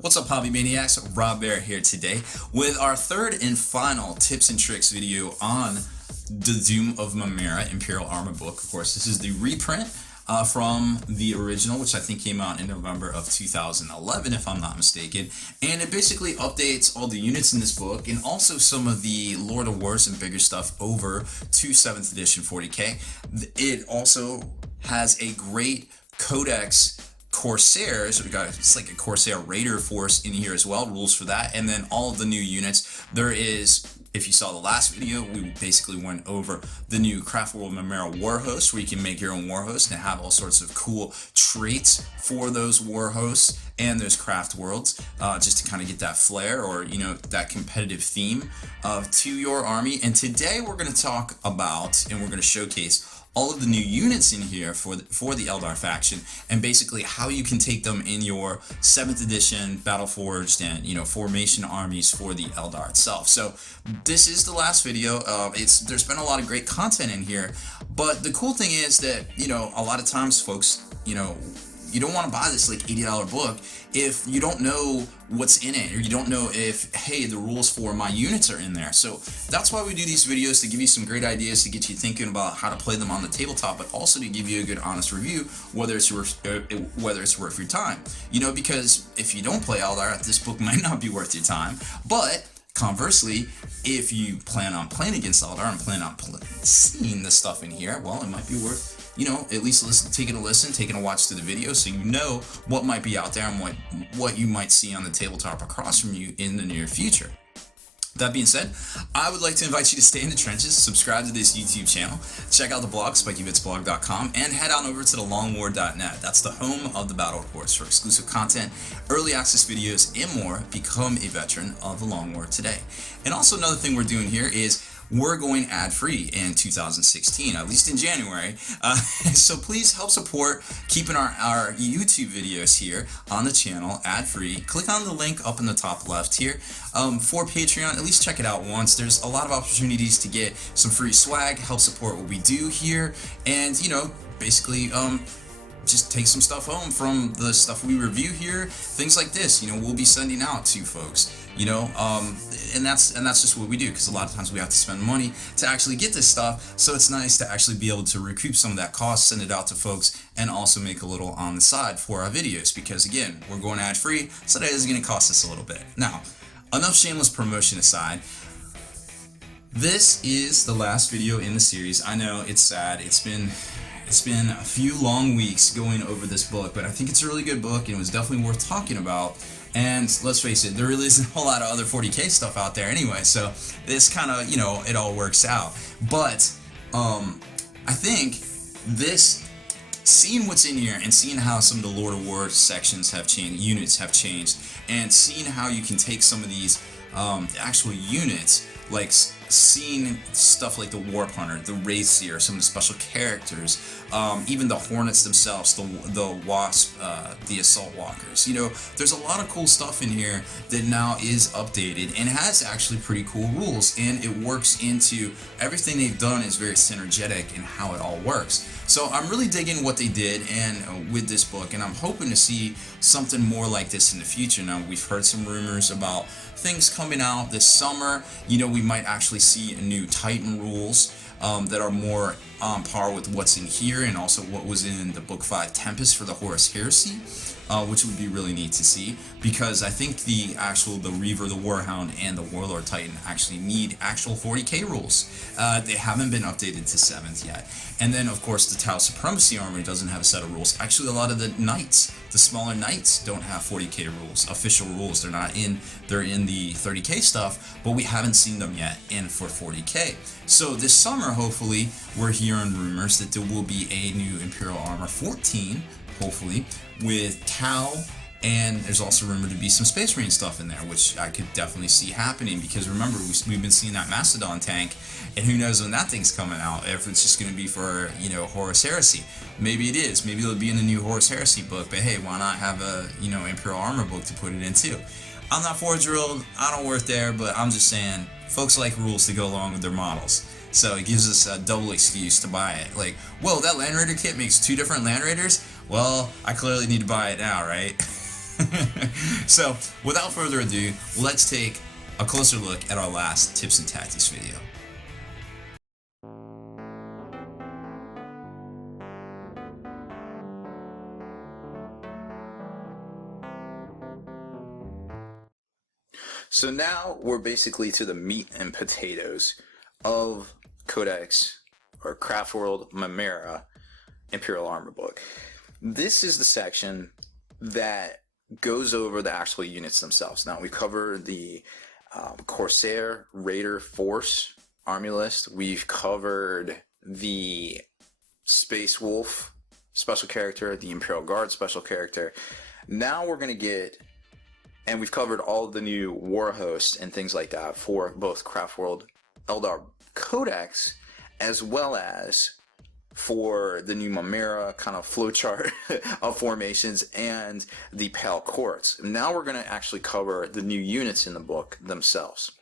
What's up, Hobby Maniacs? Rob Bear here today with our third and final tips and tricks video on the Doom of Mymeara Imperial Armor book. Of course, this is the reprint from the original, which I think came out in November of 2011, if I'm not mistaken. And it basically updates all the units in this book and also some of the Lord of Wars and bigger stuff over to 7th edition 40k. It also has a great codex Corsairs. We got, it's like a Corsair Raider force in here as well, rules for that, and then all of the new units. There is, if you saw the last video, we basically went over the new Craft World Mymeara war host, where you can make your own war host and have all sorts of cool traits for those war hosts and those craft worlds, just to kind of get that flair, or that competitive theme to your army. And today we're going to talk about, and we're going to showcase all of the new units in here for the Eldar faction, and basically how you can take them in your 7th edition Battleforged and formation armies for the Eldar itself. So this is the last video. There's been a lot of great content in here, but the cool thing is that a lot of times, folks, you don't want to buy this like $80 book if you don't know what's in it, or you don't know if, hey, the rules for my units are in there. So that's why we do these videos, to give you some great ideas, to get you thinking about how to play them on the tabletop, but also to give you a good honest review whether it's worth your time. Because if you don't play Eldar, this book might not be worth your time. But conversely, if you plan on playing against Eldar and plan on seeing the stuff in here, well, it might be worth at least taking a watch to the video, so you know what might be out there and what you might see on the tabletop across from you in the near future. That being said, I would like to invite you to stay in the trenches, subscribe to this YouTube channel, check out the blog, spikybitsblog.com, and head on over to thelongwar.net. That's the home of the Battle Reports for exclusive content, early access videos, and more. Become a veteran of the Long War today. And also, another thing we're doing here is we're going ad-free in 2016, at least in January. So please help support keeping our YouTube videos here on the channel ad-free. Click on the link up in the top left here for Patreon. At least check it out once. There's a lot of opportunities to get some free swag, help support what we do here, and basically just take some stuff home from the stuff we review here. Things like this, we'll be sending out to folks. And that's just what we do, because a lot of times we have to spend money to actually get this stuff. So it's nice to actually be able to recoup some of that cost, send it out to folks, and also make a little on the side for our videos, because again, we're going ad free, so that is going to cost us a little bit. Now, enough shameless promotion aside, this is the last video in the series. I know it's sad. It's been a few long weeks going over this book, but I think it's a really good book, and it was definitely worth talking about. And let's face it, there really isn't a whole lot of other 40k stuff out there anyway, so this kind of, it all works out. But I think this, seeing what's in here and seeing how some of the Lord of War sections have changed, units have changed, and seeing how you can take some of these actual units, like seeing stuff like the Warp Hunter, the Wraith Seer, some of the special characters, even the Hornets themselves, the Wasp, the Assault Walkers. There's a lot of cool stuff in here that now is updated and has actually pretty cool rules, and it works into everything they've done is very synergetic in how it all works. So I'm really digging what they did and with this book, and I'm hoping to see something more like this in the future. Now, we've heard some rumors about things coming out this summer. We might actually see a new Titan rules that are more on par with what's in here, and also what was in the Book 5 Tempest for the Horus Heresy, which would be really neat to see, because I think the Reaver, the Warhound, and the Warlord Titan actually need actual 40k rules. They haven't been updated to 7th yet. And then, of course, the Tau Supremacy Army doesn't have a set of rules. Actually, a lot of the Knights, the smaller Knights, don't have 40k rules, official rules. They're in the 30k stuff, but we haven't seen them yet in for 40k. So this summer, hopefully, we're hearing rumors that there will be a new Imperial Armor 14, hopefully, with Tau, and there's also rumored to be some Space Marine stuff in there, which I could definitely see happening, because remember, we've been seeing that Mastodon tank, and who knows when that thing's coming out, if it's just going to be for, Horus Heresy. Maybe it is. Maybe it'll be in the new Horus Heresy book, but hey, why not have a, Imperial Armor book to put it in too? I'm not Forge-drilled, I don't work there, but I'm just saying, folks like rules to go along with their models. So it gives us a double excuse to buy it. Like, whoa, that Land Raider kit makes 2 different Land Raiders? Well, I clearly need to buy it now, right? So, without further ado, let's take a closer look at our last tips and tactics video. So now we're basically to the meat and potatoes of Codex or Craft World Mymeara Imperial Armor Book. This is the section that goes over the actual units themselves. Now we cover the Corsair Raider Force army list. We've covered the Space Wolf special character, the Imperial Guard special character. Now we're going to get, and we've covered all of the new war hosts and things like that for both Craft World Eldar Codex, as well as for the new Mymeara kind of flowchart of formations and the Pale Courts. Now we're going to actually cover the new units in the book themselves.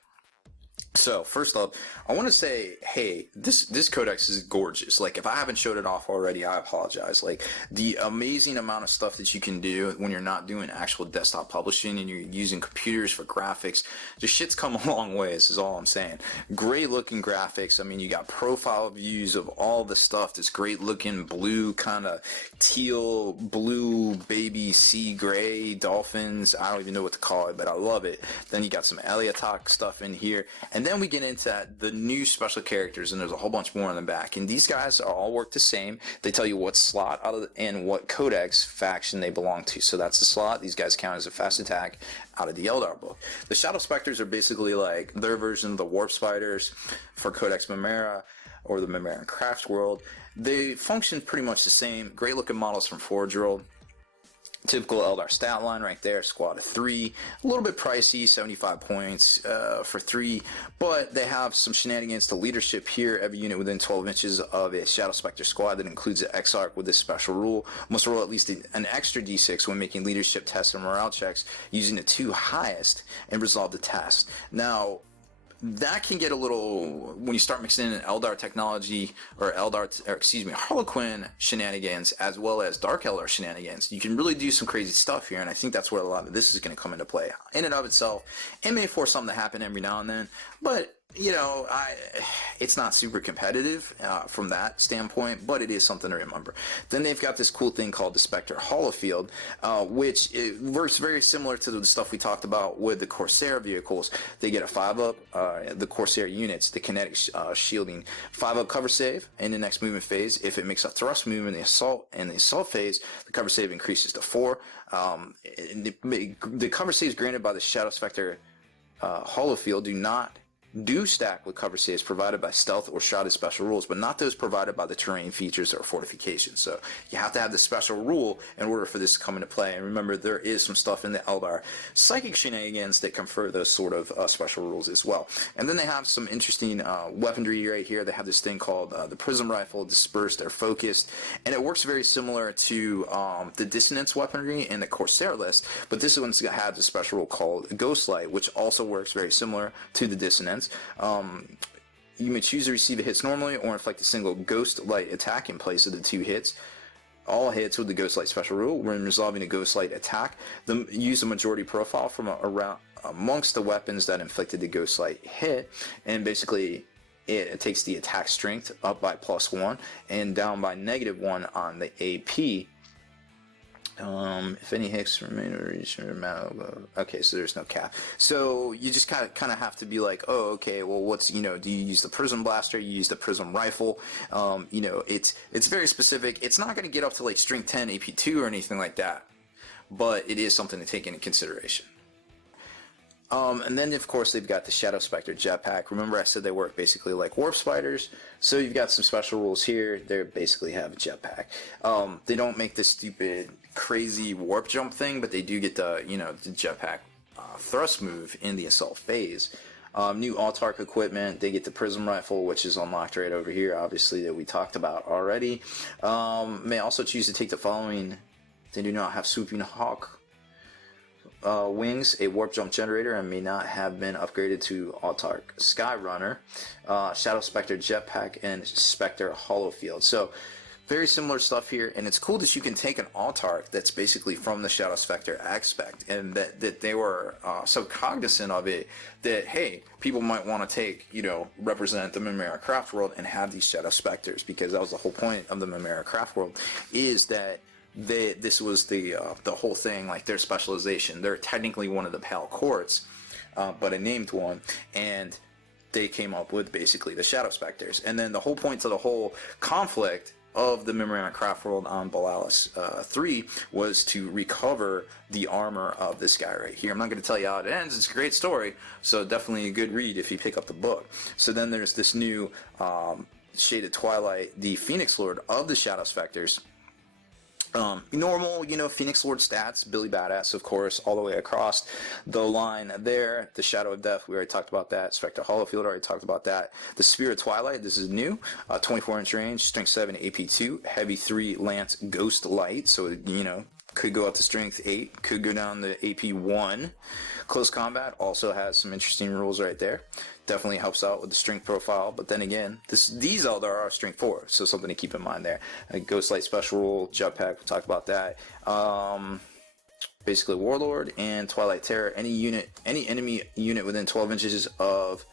So first up, I want to say, hey, this codex is gorgeous. Like, if I haven't showed it off already, I apologize. Like, the amazing amount of stuff that you can do when you're not doing actual desktop publishing and you're using computers for graphics, the shit's come a long way. This is all I'm saying. Great looking graphics. I mean, you got profile views of all the stuff. This great looking blue, kind of teal, blue, baby sea gray dolphins. I don't even know what to call it, but I love it. Then you got some Eliatok stuff in here. And then we get into the new special characters, and there's a whole bunch more in the back. And these guys are all work the same. They tell you what slot out of and what codex faction they belong to. So that's the slot. These guys count as a fast attack out of the Eldar book. The Shadow Spectres are basically like their version of the Warp Spiders for Codex Mymeara or the Mymeara Craft World. They function pretty much the same. Great looking models from Forge World. Typical Eldar stat line right there, squad of 3. A little bit pricey, 75 points for 3, but they have some shenanigans to leadership here. Every unit within 12 inches of a Shadow Spectre squad that includes an Exarch with this special rule must roll at least an extra d6 when making leadership tests and morale checks using the 2 highest and resolve the test. Now, that can get a little, when you start mixing in Eldar technology or Harlequin shenanigans as well as Dark Eldar shenanigans. You can really do some crazy stuff here, and I think that's where a lot of this is going to come into play. In and of itself, it may force something to happen every now and then, but you know, it's not super competitive from that standpoint, but it is something to remember. Then they've got this cool thing called the Spectre Holofield, which it works very similar to the stuff we talked about with the Corsair vehicles. They get a 5-up, the Corsair units, the kinetic shielding, 5-up cover save in the next movement phase. If it makes a thrust move in the assault phase, the cover save increases to 4. The cover saves granted by the Shadow Spectre Holofield do stack with cover saves provided by stealth or shrouded special rules, but not those provided by the terrain features or fortifications. So you have to have the special rule in order for this to come into play. And remember, there is some stuff in the Eldar psychic shenanigans that confer those sort of special rules as well. And then they have some interesting weaponry right here. They have this thing called the Prism Rifle, dispersed or focused, and it works very similar to the Dissonance weaponry in the Corsair list, but this one's has a special rule called Ghostlight, which also works very similar to the Dissonance. You may choose to receive the hits normally or inflict a single Ghost Light attack in place of the 2 hits. All hits with the Ghost Light special rule, when resolving a Ghost Light attack, use the majority profile from around amongst the weapons that inflicted the Ghost Light hit, and basically it takes the attack strength up by +1 and down by -1 on the AP. If any hits remain or reach an amount, okay, so there's no cap. So you just kind of have to be like, oh, okay, well, what's, you know, do you use the Prism Blaster? You use the Prism Rifle? You know, it's very specific. It's not going to get up to like Strength 10, AP 2 or anything like that, but it is something to take into consideration. And then, of course, they've got the Shadow Spectre Jetpack. Remember I said they work basically like Warp Spiders, so you've got some special rules here. They basically have a jetpack. They don't make this stupid, crazy warp jump thing, but they do get the, you know, the jetpack thrust move in the assault phase. New Autarch equipment, they get the Prism Rifle, which is unlocked right over here, obviously, that we talked about already. May also choose to take the following. They do not have Swooping Hawk wings, a warp jump generator, and may not have been upgraded to Autarch Skyrunner, Shadow Spectre Jetpack, and Spectre Holofield. So very similar stuff here, and it's cool that you can take an Autarch that's basically from the Shadow Spectre aspect, and that they were so cognizant of it that, hey, people might want to take, represent the Mymeara craft world and have these Shadow Spectres, because that was the whole point of the Mymeara craft world, is that this was the whole thing, like their specialization. They're technically one of the Pale Courts, but a named one, and they came up with basically the Shadow Spectres. And then the whole point to the whole conflict of the Mymeara craft world on Balalas 3 was to recover the armor of this guy right here. I'm not going to tell you how it ends. It's a great story, so definitely a good read if you pick up the book. So then there's this new Shaded Twilight, the Phoenix Lord of the Shadow Spectres. Normal, Phoenix Lord stats, Billy Badass, of course, all the way across the line there. The Shadow of Death, we already talked about that. Spectre Hollowfield, already talked about that. The Spear of Twilight, this is new. 24-inch range, strength 7, AP 2, heavy 3, lance, ghost light, so, could go up to strength 8, could go down to AP 1. Close combat also has some interesting rules right there. Definitely helps out with the strength profile, but then again, these Eldar are strength 4, so something to keep in mind there. Ghost light special rule, jetpack, we'll talk about that. Basically Warlord and Twilight Terror. Any enemy unit within 12 inches of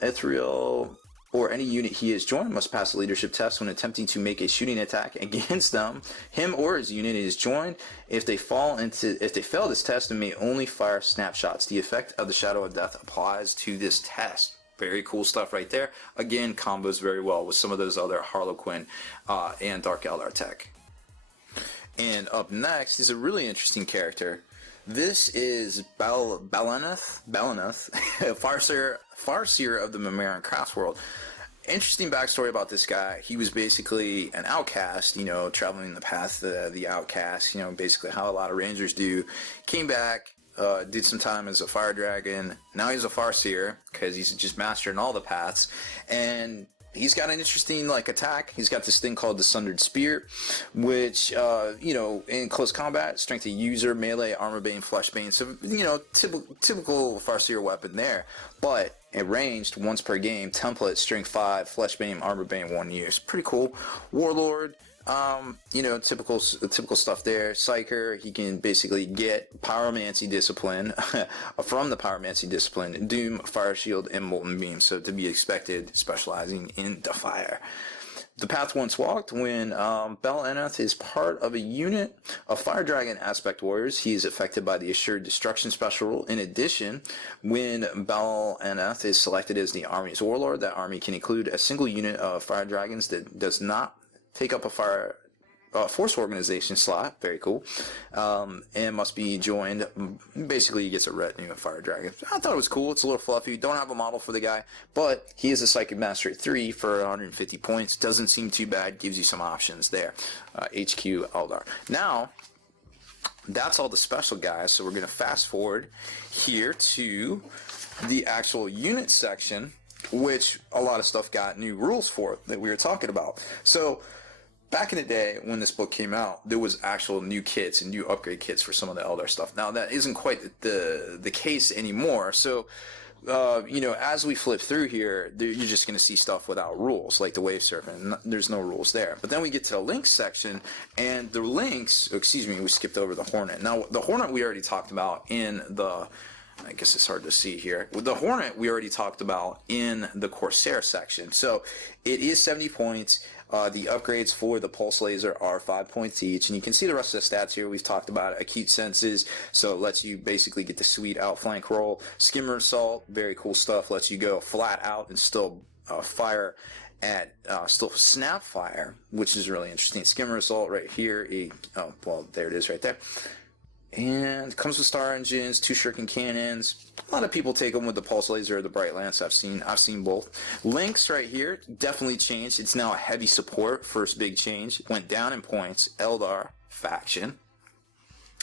Ethereal or any unit he has joined must pass a leadership test when attempting to make a shooting attack against them. Him or his unit is joined. If they fail this test, they may only fire snapshots. The effect of the Shadow of Death applies to this test. Very cool stuff right there. Again, combos very well with some of those other Harlequin and Dark Eldar tech. And up next is a really interesting character. This is Balanath, Farseer of the Mymeara Craft World. Interesting backstory about this guy. He was basically an outcast, traveling the path of the outcast, basically how a lot of Rangers do. Came back, did some time as a fire dragon. Now he's a Farseer because he's just mastering all the paths. And he's got an interesting attack. He's got this thing called the Sundered Spear, which in close combat, strength of user, melee, armor bane, flesh bane. So typical Farseer weapon there. But at ranged, once per game, template, strength 5, flesh bane, armor bane, 1 use. Pretty cool. Warlord. Typical stuff there. Psyker, he can basically get Pyromancy Discipline from the Pyromancy Discipline, Doom, Fire Shield, and Molten Beam. So to be expected, specializing in the fire. The path once walked. When Bel-Anath is part of a unit of Fire Dragon Aspect Warriors, he is affected by the Assured Destruction special rule. In addition, when Bel-Anath is selected as the Army's Warlord, that army can include a single unit of Fire Dragons that does not take up a force organization slot, very cool, and must be joined. Basically, he gets a retinue of Fire Dragons. I thought it was cool. It's a little fluffy. Don't have a model for the guy, but he is a Psychic Master at 3 for 150 points. Doesn't seem too bad. Gives you some options there. HQ Eldar. Now, that's all the special guys, so we're going to fast forward here to the actual unit section, which a lot of stuff got new rules for that we were talking about. So back in the day when this book came out, there was actual new kits and new upgrade kits for some of the Eldar stuff. Now that isn't quite the case anymore. So as we flip through here, you're just going to see stuff without rules, like the Wave Serpent. There's no rules there. But then we get to the Lynx section, and the Lynx, we skipped over the Hornet. Now, the Hornet we already talked about in the, I guess it's hard to see here. With the Hornet, we already talked about in the Corsair section. So it is 70 points. The upgrades for the Pulse Laser are 5 points each, and you can see the rest of the stats here. We've talked about it. Acute Senses, so it lets you basically get the sweet outflank roll. Skimmer Assault, very cool stuff. Lets you go flat out and still fire at still snap fire, which is really interesting. Skimmer Assault right here. There it is right there. And comes with star engines, 2 shuriken cannons. A lot of people take them with the pulse laser or the bright lance. I've seen both. Lynx right here definitely changed. It's now a heavy support. First big change. Went down in points. Eldar faction.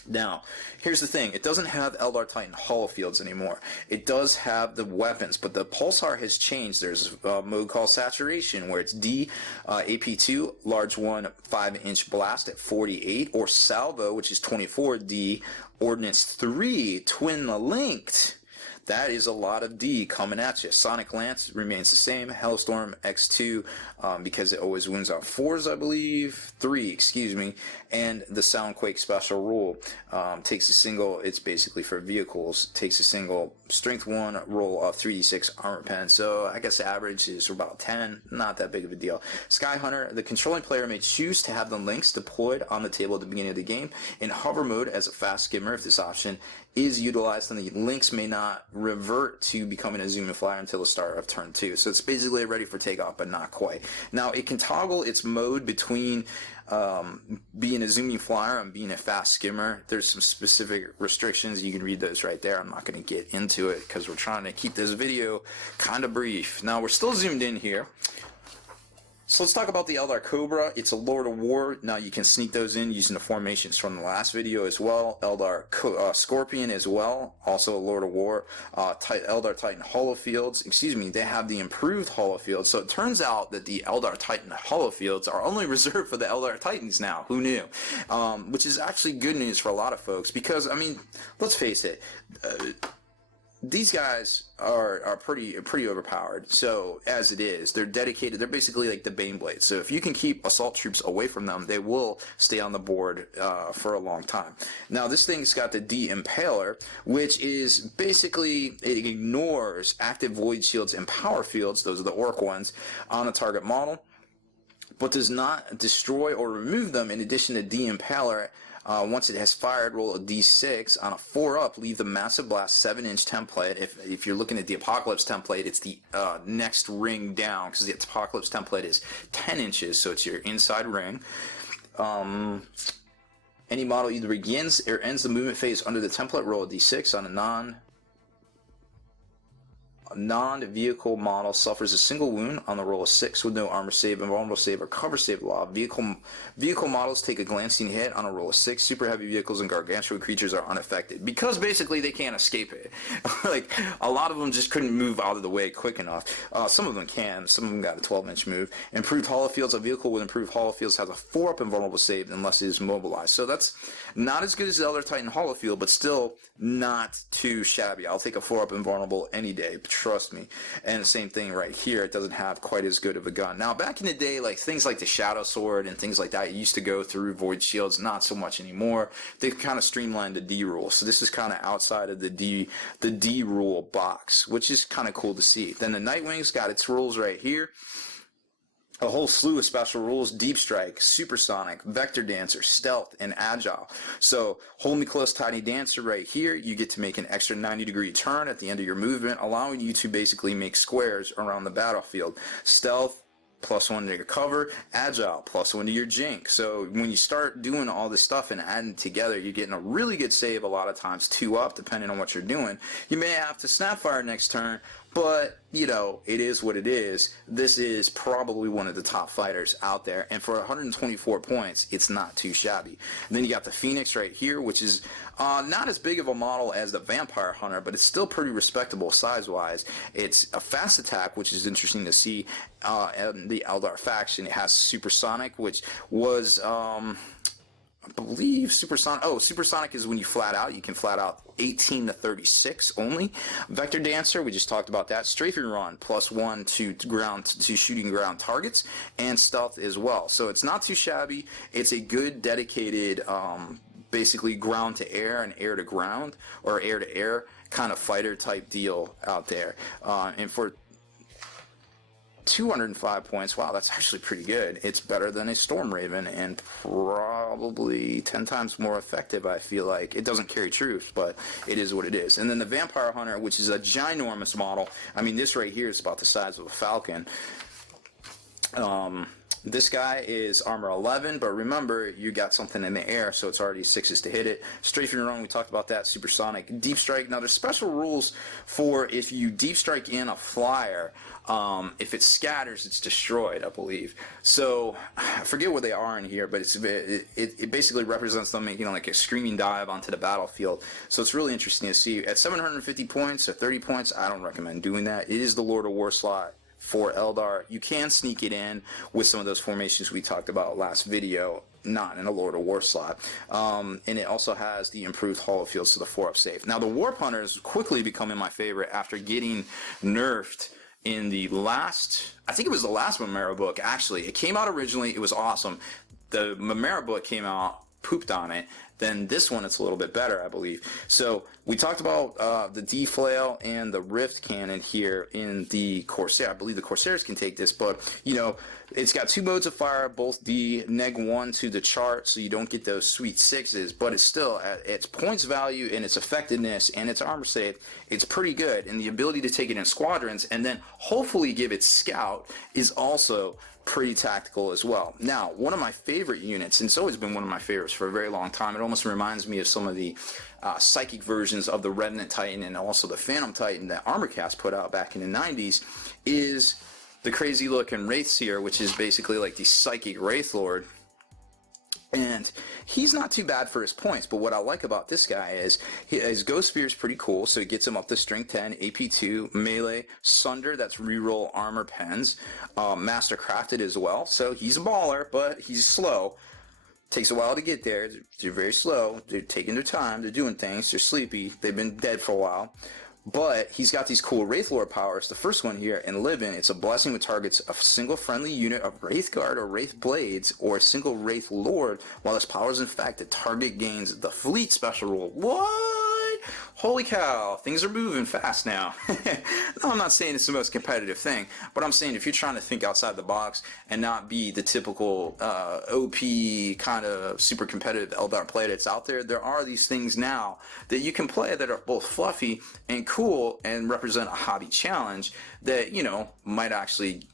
Now, here's the thing. It doesn't have Eldar Titan Hollowfields anymore. It does have the weapons, but the Pulsar has changed. There's a mode called Saturation, where it's D, AP2, large 1, 5-inch blast at 48, or Salvo, which is 24D, Ordnance 3, twin linked. That is a lot of D coming at you. Sonic Lance remains the same. Hellstorm X2, because it always wins on 4s, I believe. 3, excuse me. And the Soundquake special rule takes a single, it's basically for vehicles, takes a single strength 1 roll of 3d6 armor pen. So I guess the average is about 10, not that big of a deal. Sky Hunter, the controlling player may choose to have the links deployed on the table at the beginning of the game in hover mode as a fast skimmer. If this option is utilized, then the links may not revert to becoming a zoom and flyer until the start of turn 2. So it's basically ready for takeoff, but not quite. Now it can toggle its mode between being a zooming flyer and being a fast skimmer. There's some specific restrictions. You can read those right there. I'm not going to get into it because we're trying to keep this video kind of brief. Now we're still zoomed in here. So let's talk about the Eldar Cobra. It's a Lord of War. Now you can sneak those in using the formations from the last video as well. Eldar Scorpion as well, also a Lord of War. Eldar Titan Holofields. Excuse me, they have the improved Holofields. So it turns out that the Eldar Titan Holofields are only reserved for the Eldar Titans now. Who knew? Which is actually good news for a lot of folks because, I mean, let's face it. These guys are pretty overpowered. So as it is, they're dedicated. They're basically like the Baneblades. So if you can keep assault troops away from them, they will stay on the board for a long time. Now this thing's got the D Impaler, which is basically it ignores active void shields and power fields. Those are the orc ones on a target model, but does not destroy or remove them. In addition to D Impaler. Once it has fired, roll a d6. On a 4-up, leave the Massive Blast 7-inch template. If you're looking at the Apocalypse template, it's the next ring down, because the Apocalypse template is 10 inches, so it's your inside ring. Any model either begins or ends the movement phase under the template, roll a d6. On a non-vehicle model suffers a single wound on the roll of 6 with no armor save, invulnerable save, or cover save law. Vehicle models take a glancing hit on a roll of 6. Super heavy vehicles and gargantuan creatures are unaffected because basically they can't escape it. Like a lot of them just couldn't move out of the way quick enough. Some of them can. Some of them got a 12-inch move. Improved holofields. A vehicle with improved holofields has a 4-up invulnerable save unless it is mobilized. So that's not as good as the Elder Titan holofield, but still not too shabby. I'll take a 4-up invulnerable any day. Trust me. And the same thing right here, it doesn't have quite as good of a gun. Now back in the day, like things like the Shadow Sword and things like that used to go through void shields, not so much anymore. They've kind of streamlined the D rule. So this is kind of outside of the D rule box, which is kind of cool to see. Then the Nightwing's got its rules right here. A whole slew of special rules: Deep Strike, Supersonic, Vector Dancer, Stealth, and Agile. So hold me close, Tiny Dancer right here. You get to make an extra 90-degree turn at the end of your movement, allowing you to basically make squares around the battlefield. Stealth, +1 to your cover. Agile, +1 to your jink. So when you start doing all this stuff and adding together, you're getting a really good save a lot of times, 2-up, depending on what you're doing. You may have to Snapfire next turn, but, you know, it is what it is. This is probably one of the top fighters out there, and for 124 points, it's not too shabby. And then you got the Phoenix right here, which is not as big of a model as the Vampire Hunter, but it's still pretty respectable size-wise. It's a fast attack, which is interesting to see in the Eldar faction. It has Supersonic, which was... I believe Supersonic. Oh, Supersonic is when you flat out. You can flat out 18 to 36 only. Vector Dancer, we just talked about that. Strafing Run, +1 to shooting ground targets, and Stealth as well. So it's not too shabby. It's a good dedicated, basically ground to air and air to ground or air to air kind of fighter type deal out there. And for 205 points, wow, that's actually pretty good. It's better than a Storm Raven and probably 10 times more effective, I feel like. It doesn't carry troops, but it is what it is. And then the Vampire Hunter, which is a ginormous model. I mean, this right here is about the size of a Falcon. This guy is armor 11, but remember, you got something in the air, so it's already 6s to hit it. Strafing Run, we talked about that. Supersonic. Deep Strike. Now, there's special rules for if you Deep Strike in a flyer. If it scatters, it's destroyed, I believe. So I forget what they are in here, but it basically represents them making like a screaming dive onto the battlefield. So it's really interesting to see. At 750 points or 30 points, I don't recommend doing that. It is the Lord of War slot for Eldar. You can sneak it in with some of those formations we talked about last video, not in a Lord of War slot. And it also has the improved hollow fields, so the 4-up save. Now the Warp Hunter is quickly becoming my favorite after getting nerfed in the last, I think it was the last Mymeara book, actually. It came out originally, it was awesome. The Mymeara book came out, pooped on it. Then this one, it's a little bit better, I believe. So we talked about the D-Flail and the Rift Cannon here in the Corsair. I believe the Corsairs can take this, but, you know, it's got 2 modes of fire, both the neg-1 to the chart, so you don't get those sweet 6s, but it's still, at its points value and its effectiveness and its armor save, it's pretty good. And the ability to take it in squadrons and then hopefully give it scout is also pretty tactical as well. Now, one of my favorite units, and it's always been one of my favorites for a very long time, it almost reminds me of some of the psychic versions of the Revenant Titan and also the Phantom Titan that Armorcast put out back in the 90s, is the crazy looking Wraith Seer, which is basically like the psychic Wraith Lord. And he's not too bad for his points, but what I like about this guy is his Ghost Spear is pretty cool, so it gets him up to Strength 10, AP 2, Melee, Sunder, that's reroll armor pens, Master Crafted as well, so he's a baller, but he's slow. Takes a while to get there, they're very slow, they're taking their time, they're doing things, they're sleepy, they've been dead for a while. But he's got these cool Wraith Lord powers. The first one here, in Living, it's a blessing with targets a single friendly unit of Wraith Guard or Wraith Blades or a single Wraith Lord. While this power is in fact, the target gains the Fleet special rule. What? Holy cow, things are moving fast now. No, I'm not saying it's the most competitive thing, but I'm saying if you're trying to think outside the box and not be the typical OP kind of super competitive Eldar player that's out there, there are these things now that you can play that are both fluffy and cool and represent a hobby challenge that, you know, might actually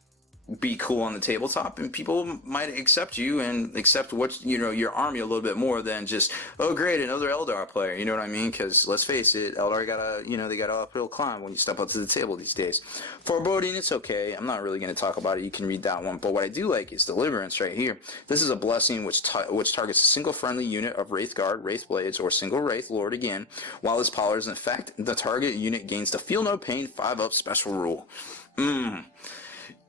be cool on the tabletop, and people might accept you and accept what, you know, your army a little bit more than just, oh great, another Eldar player, you know what I mean? Because let's face it, Eldar gotta, you know, they got an uphill climb when you step up to the table these days. Foreboding, it's okay, I'm not really going to talk about it, you can read that one, but what I do like is Deliverance right here. This is a blessing which targets a single friendly unit of Wraith Guard, Wraith Blades, or single Wraith Lord again. While this power is in effect, the target unit gains the Feel No Pain 5-up special rule.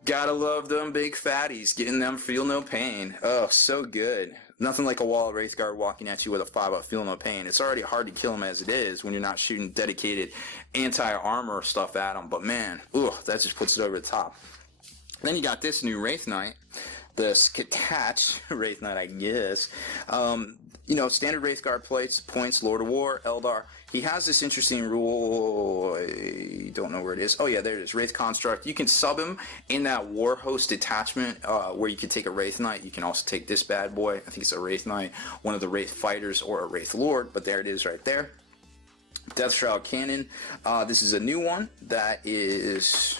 Gotta love them big fatties, getting them Feel No Pain. Oh, so good. Nothing like a wall of Wraith Guard walking at you with a 5-up Feel No Pain. It's already hard to kill them as it is when you're not shooting dedicated anti-armor stuff at them, but man, ooh, that just puts it over the top. Then you got this new Wraith Knight, the Skitach Wraith Knight, I guess. You know, standard Wraith Guard points, Lord of War, Eldar. He has this interesting rule, I don't know where it is. Oh yeah, there it is, Wraith Construct. You can sub him in that War Host detachment where you can take a Wraith Knight. You can also take this bad boy, I think it's a Wraith Knight, one of the Wraith Fighters, or a Wraith Lord, but there it is right there. Death Shroud Cannon. This is a new one that is...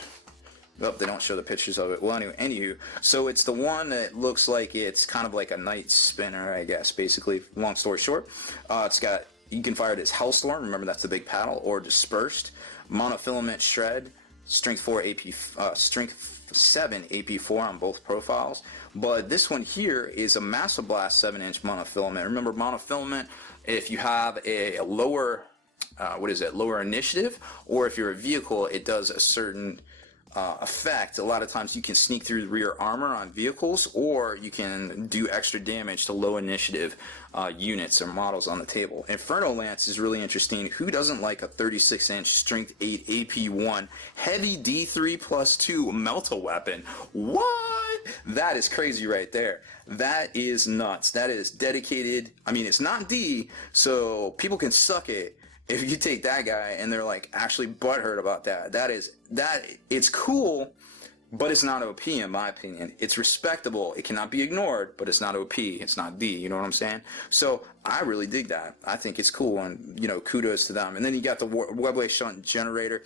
Oh, they don't show the pictures of it. Well, anywho, so it's the one that looks like it's kind of like a night spinner, I guess, basically, long story short. It's got, you can fire it as Hellstorm, remember that's the big paddle, or Dispersed, Monofilament Shred, Strength 4 AP, Strength 7 AP4 on both profiles. But this one here is a Massive Blast 7-inch monofilament. Remember, monofilament, if you have a lower, lower initiative, or if you're a vehicle, it does a certain effect. A lot of times you can sneak through the rear armor on vehicles, or you can do extra damage to low initiative units or models on the table. Inferno Lance is really interesting. Who doesn't like a 36-inch Strength 8 AP1 heavy D3 plus 2 melt weapon? What? That is crazy right there. That is nuts. That is dedicated. I mean, it's not D, so people can suck it if you take that guy and they're like actually butthurt about that. It's cool, but it's not OP in my opinion. It's respectable. It cannot be ignored, but it's not OP. It's not D. You know what I'm saying? So I really dig that. I think it's cool, and you know, kudos to them. And then you got the Webway Shunt Generator.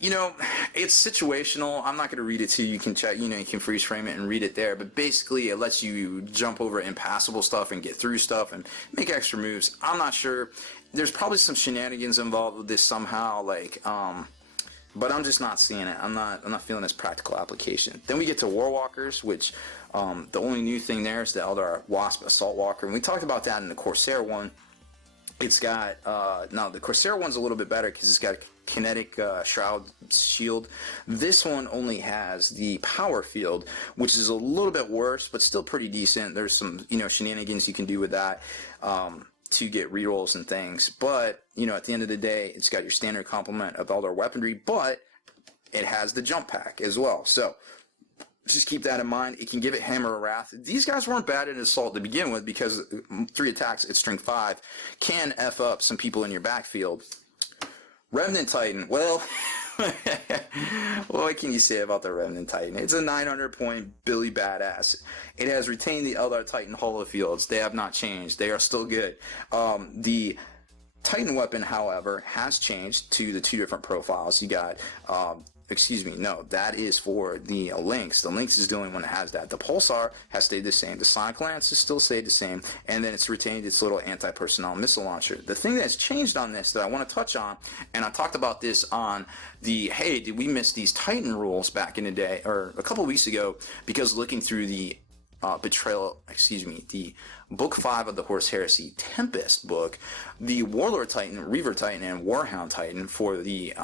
You know, it's situational. I'm not going to read it to you. You can check, you know, you can freeze frame it and read it there. But basically, it lets you jump over impassable stuff and get through stuff and make extra moves. I'm not sure. There's probably some shenanigans involved with this somehow, like, but I'm just not seeing it. I'm not feeling this practical application. Then we get to Warwalkers, which the only new thing there is the Eldar Wasp Assault Walker, and we talked about that in the Corsair one. It's got, now the Corsair one's a little bit better because it's got a kinetic shroud shield. This one only has the power field, which is a little bit worse, but still pretty decent. There's some, shenanigans you can do with that to get rerolls and things. But, at the end of the day, it's got your standard complement of Eldar weaponry, but it has the jump pack as well. So, just keep that in mind. It can give it Hammer of Wrath. These guys weren't bad at Assault to begin with because 3 attacks at strength 5 can F up some people in your backfield. Revenant Titan. Well, what can you say about the Revenant Titan? It's a 900-point Billy Badass. It has retained the Eldar Titan holofields. They have not changed. They are still good. The Titan weapon, however, has changed to the 2 different profiles. You got... that is for the Lynx. The Lynx is the only one that has that. The Pulsar has stayed the same. The Sonic Lance has still stayed the same. And then it's retained its little anti-personnel missile launcher. The thing that's changed on this that I want to touch on, and I talked about this on the, hey, did we miss these Titan rules back in the day, or a couple weeks ago, because looking through the the book 5 of the Horse Heresy Tempest book, the Warlord Titan, Reaver Titan, and Warhound Titan for the,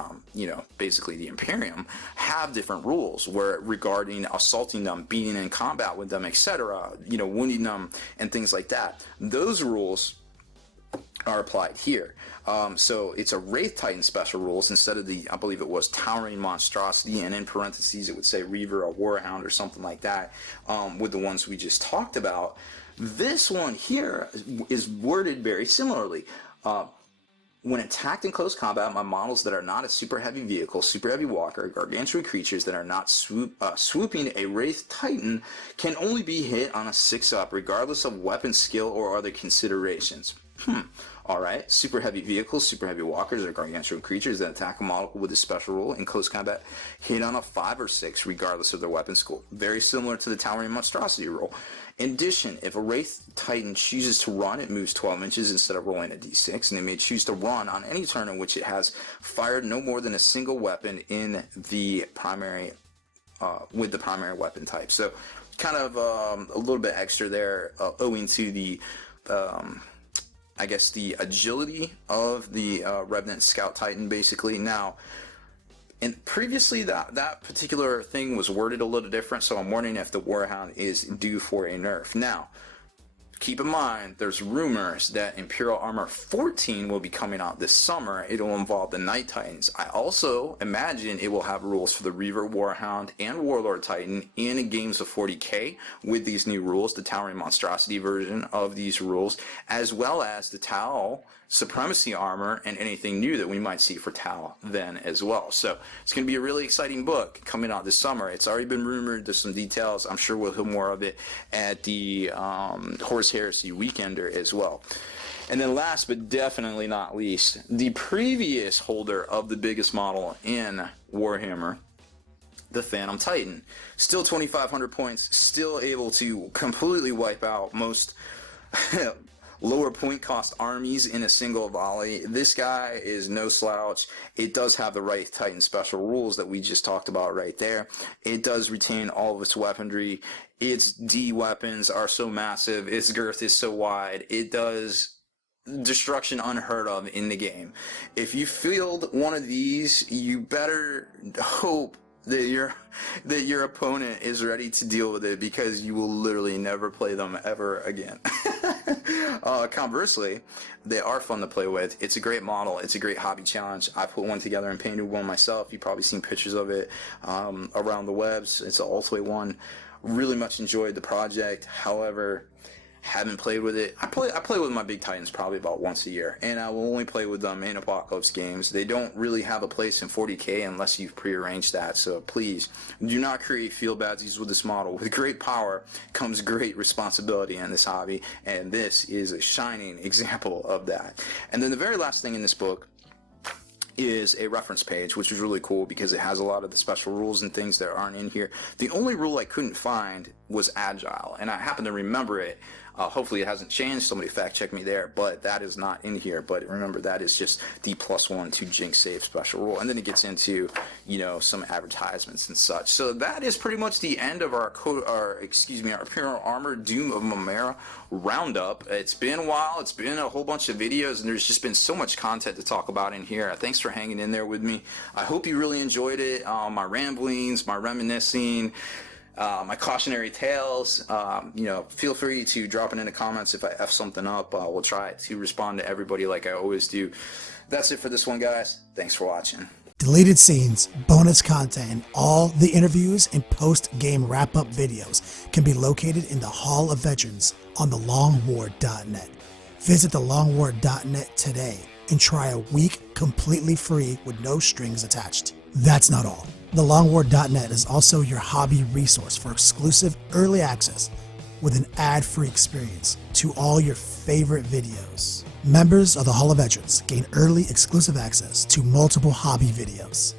basically the Imperium have different rules where regarding assaulting them, beating in combat with them, etc., wounding them, and things like that. Those rules are applied here. So it's a Wraith Titan special rules instead of the, I believe it was Towering Monstrosity, and in parentheses it would say Reaver or Warhound or something like that, with the ones we just talked about. This one here is worded very similarly. When attacked in close combat, my models that are not a super heavy vehicle, super heavy walker, gargantuan creatures that are not swooping a Wraith Titan can only be hit on a 6-up regardless of weapon skill or other considerations. Alright, super heavy vehicles, super heavy walkers, or gargantuan creatures that attack a model with a special rule in close combat hit on a 5 or 6 regardless of their weapon skill. Very similar to the Towering Monstrosity rule. In addition, if a Wraith Titan chooses to run, it moves 12 inches instead of rolling a d6, and it may choose to run on any turn in which it has fired no more than a single weapon in the primary, with the primary weapon type. So, kind of a little bit extra there, owing to the the agility of the Revenant Scout Titan, basically. Now, and previously that particular thing was worded a little different, so I'm wondering if the Warhound is due for a nerf. Now, keep in mind, there's rumors that Imperial Armor 14 will be coming out this summer. It will involve the Night Titans. I also imagine it will have rules for the Reaver, Warhound, and Warlord Titan in games of 40k with these new rules, the Towering Monstrosity version of these rules, as well as the Tau Supremacy Armor and anything new that we might see for Tau then as well. So it's going to be a really exciting book coming out this summer. It's already been rumored. There's some details. I'm sure we'll hear more of it at the Horse Heresy Weekender as well. And then last but definitely not least, the previous holder of the biggest model in Warhammer, the Phantom Titan. Still 2,500 points, still able to completely wipe out most lower point cost armies in a single volley. This guy is no slouch. It does have the Wraith Titan special rules that we just talked about right there. It does retain all of its weaponry. Its D weapons are so massive. Its girth is so wide. It does destruction unheard of in the game. If you field one of these, you better hope that your opponent is ready to deal with it, because you will literally never play them ever again. Conversely, they are fun to play with. It's a great model. It's a great hobby challenge. I put one together and painted one myself. You've probably seen pictures of it around the webs. It's an all-to-way one. Really much enjoyed the project. However, haven't played with it. I play with my big Titans probably about once a year, and I will only play with them in Apocalypse games. They don't really have a place in 40k unless you've prearranged that, so please do not create field badges with this model. With great power comes great responsibility in this hobby, and this is a shining example of that. And then the very last thing in this book is a reference page, which is really cool because it has a lot of the special rules and things that aren't in here. The only rule I couldn't find was agile, and I happen to remember it. Hopefully it hasn't changed. Somebody fact check me there, but that is not in here. But remember, that is just the +1 to Jinx save special rule, and then it gets into, you know, some advertisements and such. So that is pretty much the end of our Imperial Armor Doom of Mymeara roundup. It's been a while. It's been a whole bunch of videos, and there's just been so much content to talk about in here. Thanks for hanging in there with me. I hope you really enjoyed it. My ramblings, my reminiscing, my cautionary tales. You know, feel free to drop it in the comments if I F something up. We'll try to respond to everybody like I always do. That's it for this one, guys. Thanks for watching. Deleted scenes, bonus content, and all the interviews and post-game wrap-up videos can be located in the Hall of Veterans on thelongwar.net. Visit thelongwar.net today and try a week completely free with no strings attached. That's not all. TheLongWar.net is also your hobby resource for exclusive early access with an ad-free experience to all your favorite videos. Members of the Hall of Veterans gain early exclusive access to multiple hobby videos.